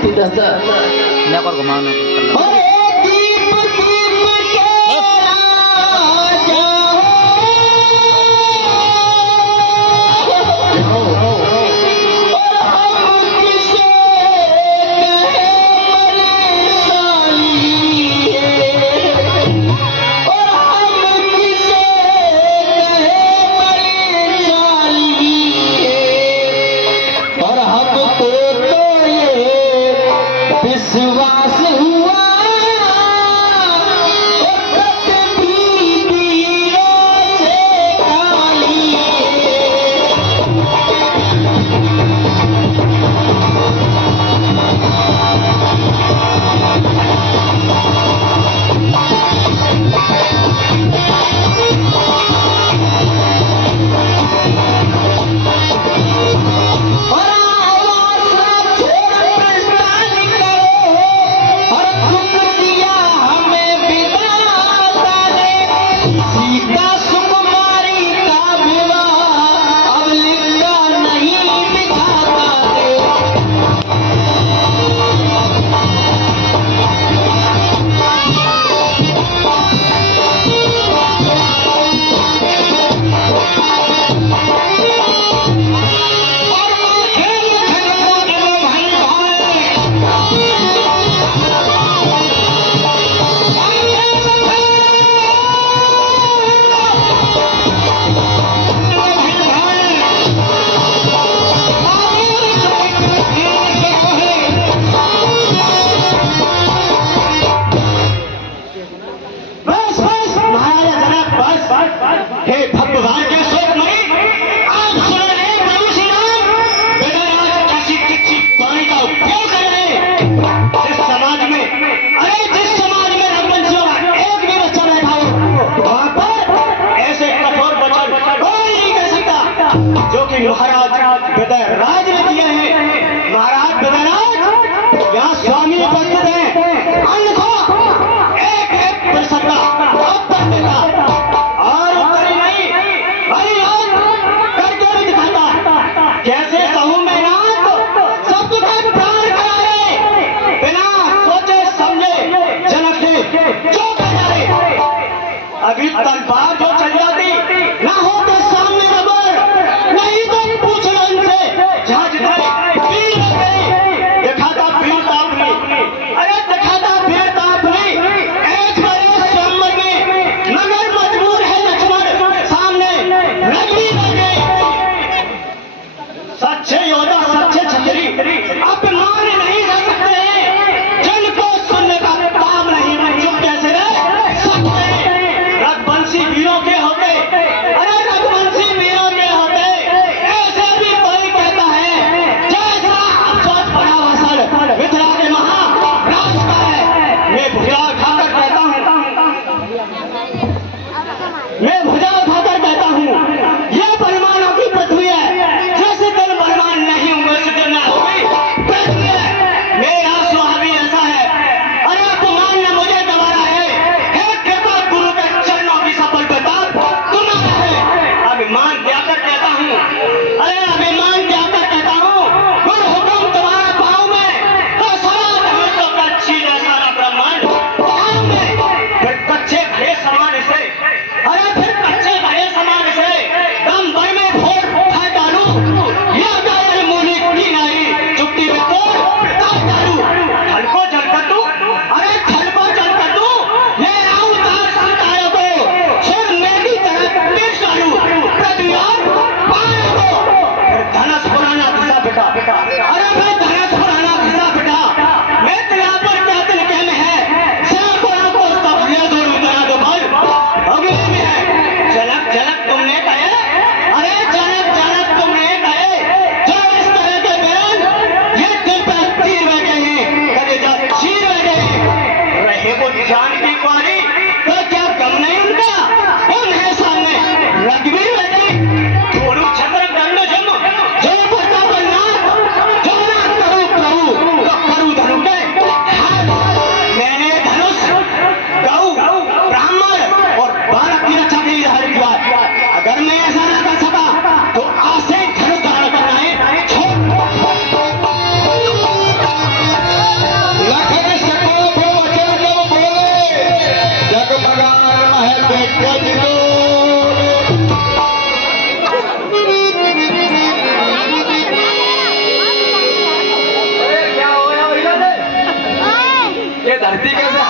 tidak ada. Ini aku kemana? विश्वास हुआ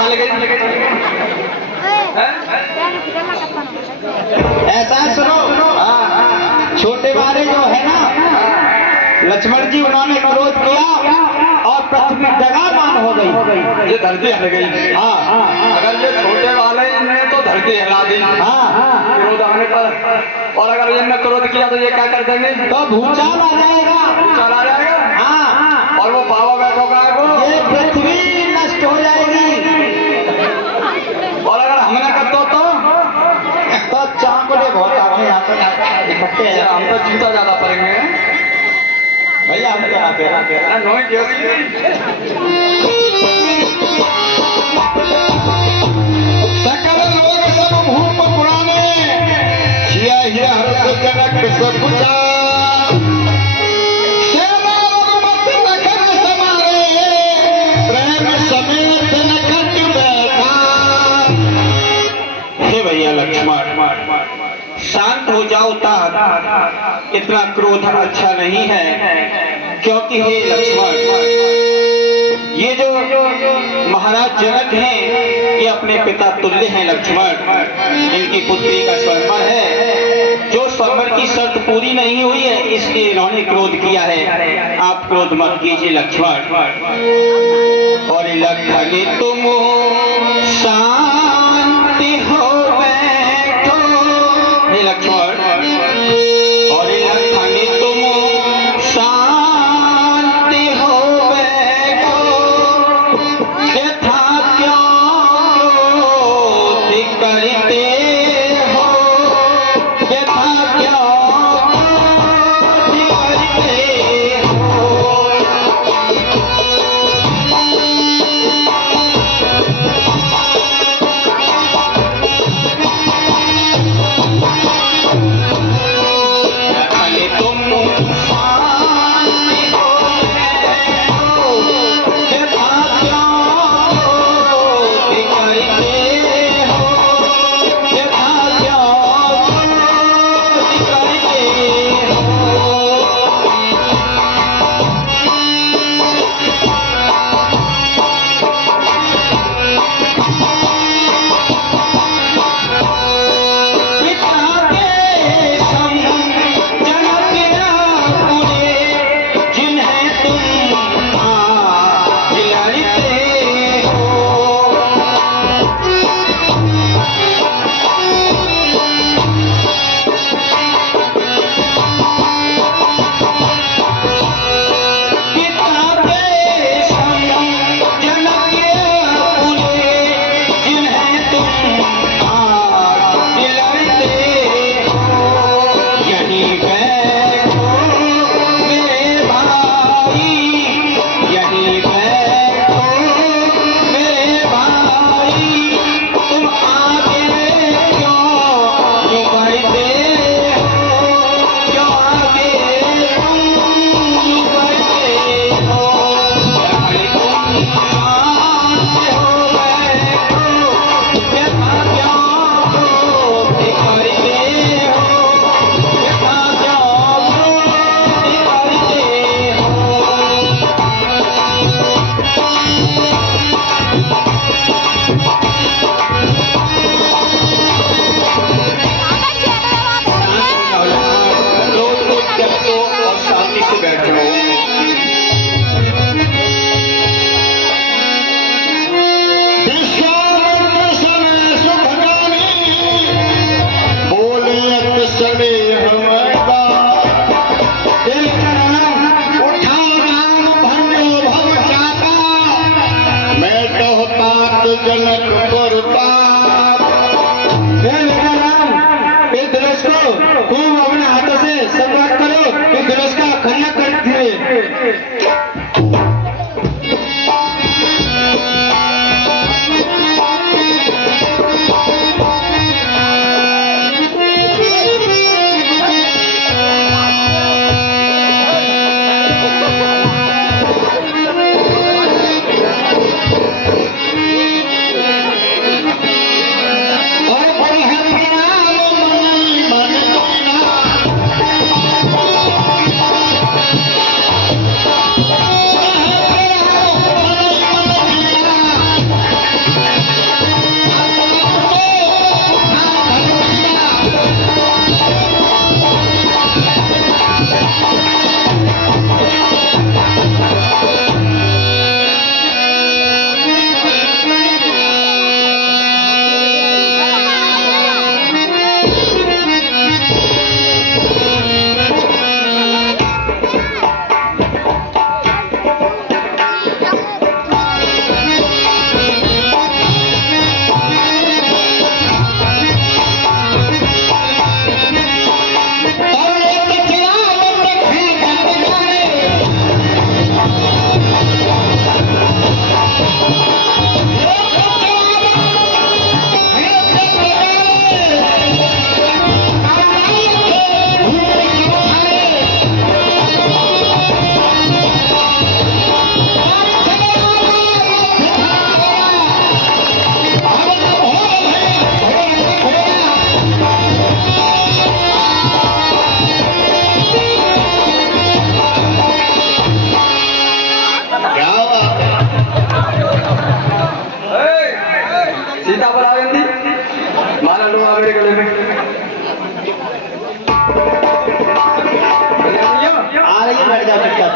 कहाँ ले गई? ऐसा सुनो, छोटे वाले जो है ना लक्ष्मण जी, उन्होंने क्रोध किया और पृथ्वी जगामान हो गई। ये धरती हिल गई। हाँ, अगर ये छोटे वाले ने तो धरती हिला दी क्रोध आने पर, और अगर इनने क्रोध किया तो ये क्या कर देंगे? तो भूचाल आ जाएगा। भूचाल आ जाएगा। हाँ, और वो पावा बैठोगा ये पृथ्वी नष्ट हो जाएगी। और अगर हमने कर दो तो चांगुले बहुत यहाँ पर इकट्ठे हैं। हम तो जूता ज्यादा पड़ेंगे भैया, हम क्या सकल लोग सब भूप पुराने किया ही हर्ष जनक सब कुचा सेना मत नखर समारे प्रेम समेत नखट बैठा। हे भैया लक्ष्मण, शांत हो जाओ तात, इतना क्रोध अच्छा नहीं है। क्योंकि हे लक्ष्मण, ये जो महाराज जनक हैं ये अपने पिता तुल्य हैं लक्ष्मण। इनकी पुत्री का स्वयंवर है, जो स्वयंवर की शर्त पूरी नहीं हुई है इसलिए इन्होंने क्रोध किया है। आप क्रोध मत कीजिए लक्ष्मण। और लखन तुम शांति हो बैठो हे लक्ष्मण, और लखन तुम शांति हो बैठो। यथा क्यों क्रोध करते हो, यथा क्यों क्रोध करते हो। खूब अपने हाथों से सम्राट करो कि धनुष का खन्ना कर दिए।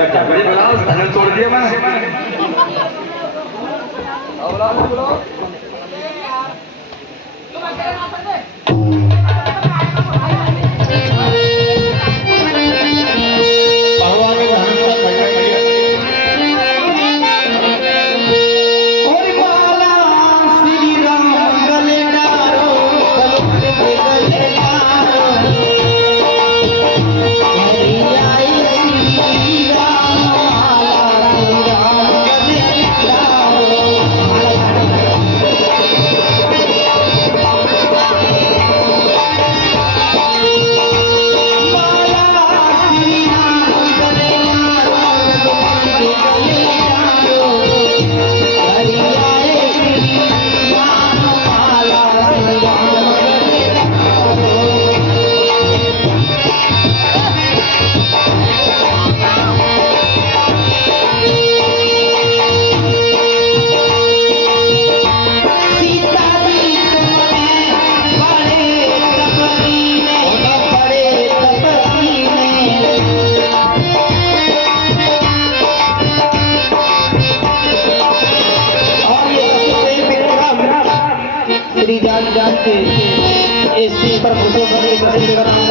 मुझे बुलाओ, धन छोड़ दिया मैंने। जान के इसी पर फोटो बने तस्वीर का नाम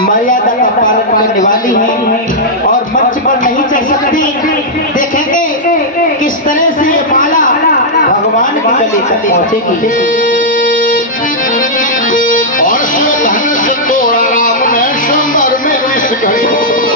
मर्यादा का पालन करने वाली है और मंच पर नहीं चल सकती। देखेंगे किस तरह से ये माला भगवान के गले तक पहुंचेगी। और धन से तोड़ा राम ने संबर में किस घड़ी कुछ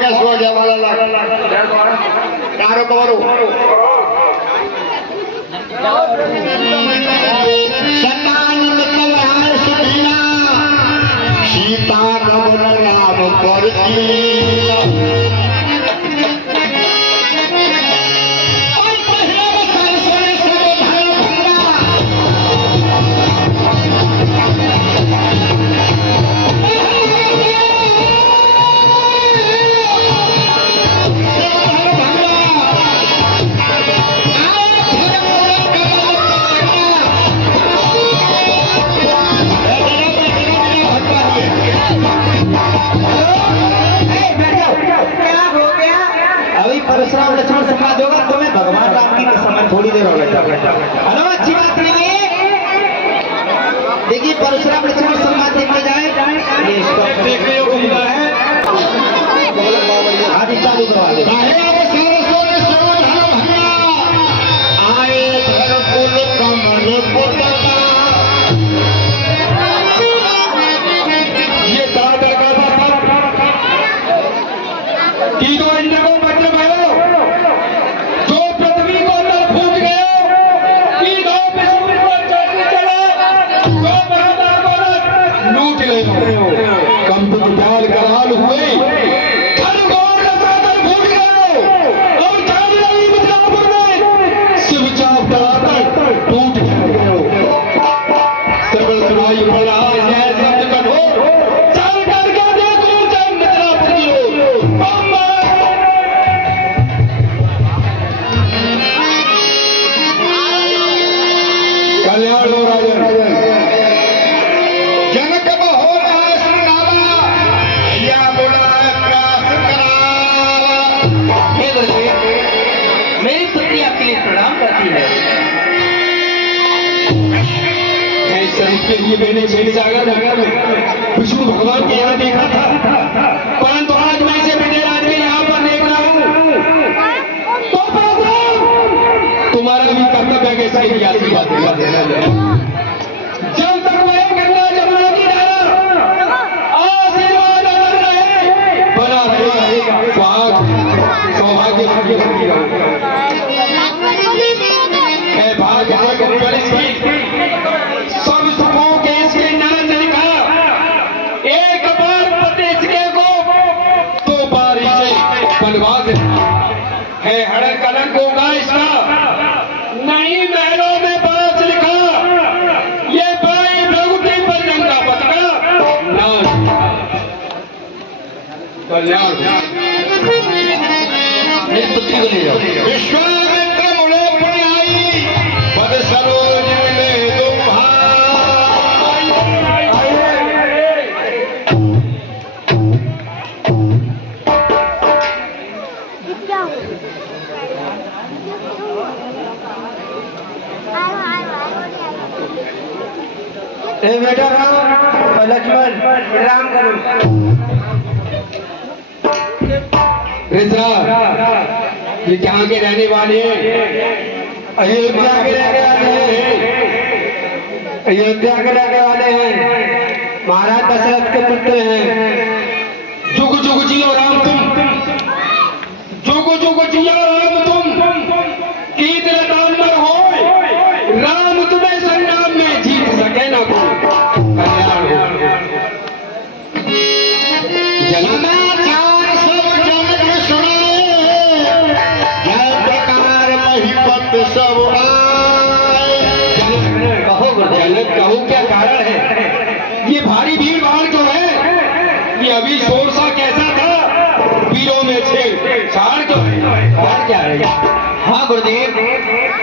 कैसो गया वाला लाग कारो कवरो सतानंद कलहार सुधीना सीता कमल राम पर कीना और पहले बसाल सोने सब धन भंगा अभी परशुराम लक्ष्मण संवाद होगा तो मैं भगवान राम की कसम थोड़ी देर हो गया। हेलो, अच्छी बात नहीं है। देखिए परशुराम लक्ष्मण संवाद देखने जाए ये स्टॉप देखने योग्य मुद्दा है। आदि चालू करवा दे। आए धर कुल कमल पुटका ये दादर का की दो इंद्र को मतलब है जो पृथ्वी को अंदर फूट गए की दो पे सूर्य को चढ़ने चला जो बराबर को लूट ले कम तो जाल कराल हुए घर गौर दादर फूट गए और चांद रही मिर्जापुर में शिव चाप दराकर टूट गए सबल सुनाई पड़ा है शब्द कठोर चल करके देखो जब मिर्जापुर की हो कल्याण हो राजन जनक बहोर सुनावा या बोला प्रास करावा हे गुरुदेव, मेरी पुत्री आपके लिए प्रणाम करती है। मैं इस शरीफ के लिए मैंने छेड़ जागर में विष्णु भगवान के यहाँ देखा था परंतु आज मैं इसे विजयराज के यहाँ पर देख रहा हूँ तो परशुराम तुम्हारा भी कर्तव्य है कि इसके लिए आशीर्वाद देना जब तक मैं गंगा जमुना की धारा आशीर्वाद अमर रहे बना रहेगा सौभाग्य भाग्य सब सुखों के इसके नाच लिखा एक बार पति इसके को दो बार इसे बनवास है हर कलंक होगा इसका नहीं महलों में बास लिखा ये बाई प्रगति पर लंका पथका नाच कल्याण मेरी पुत्री को ले जाओ। विश्वामित्र मुड़े पुण्याई पद सरोज मिले तुम भाई ए बेटा राम लक्ष्मण राम करो। रिजरा ये कहाँ के रहने वाले हैं अयोध्या के रहने वाले हैं अयोध्या के रहने वाले हैं महाराज दशरथ के पुत्र हैं जुग जुग जियो राम तुम जुग जुग जियो राम तुम कीत रामर हो राम तुम्हें संग्राम में जीत सके ना कोई कल्याण हो समाचार सब जनक सुनाए जय प्रकार महिपत सब आए कहो गुरुदेव। जनक कहो क्या कारण है ये भारी भीड़ भाड़ जो है ये अभी शोर सा कैसा था वीरों में छेड़ छाड़ क्यों है और क्या है हाँ गुरुदेव,